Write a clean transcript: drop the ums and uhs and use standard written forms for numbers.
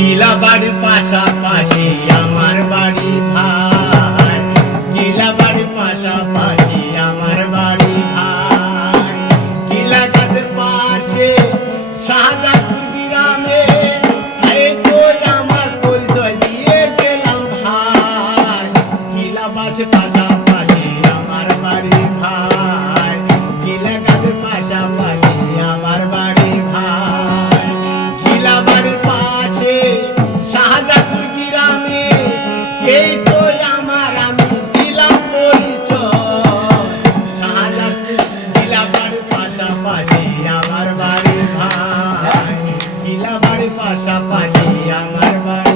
গিলা বাড়ির পাশাপাশি আমার বাড়ি ভাই, গিলা বাড়ির পাশাপাশি আমার বাড়ি ভাই। গিলা গাছের পাশে শাহজাদপুর গ্রামে, এই তো আমার পরিচয় দিয়ে গেলাম ভাই। গিলা গাছের পাশাপাশি আমার বাড়ি ভাই, গিলা গাছের পাশাপাশি আমার বাড়ি ভাই। গিলা বাড়ির পাশে শাহজাদপুর গ্রামে, এই তো আমার আমি দিলাম পরিচয়। শাহজাদপুর গিলা বাড়ির পাশাপাশি আমার বাড়ি ভাই, গিলা বাড়ির পাশাপাশি আমার বাড়ি।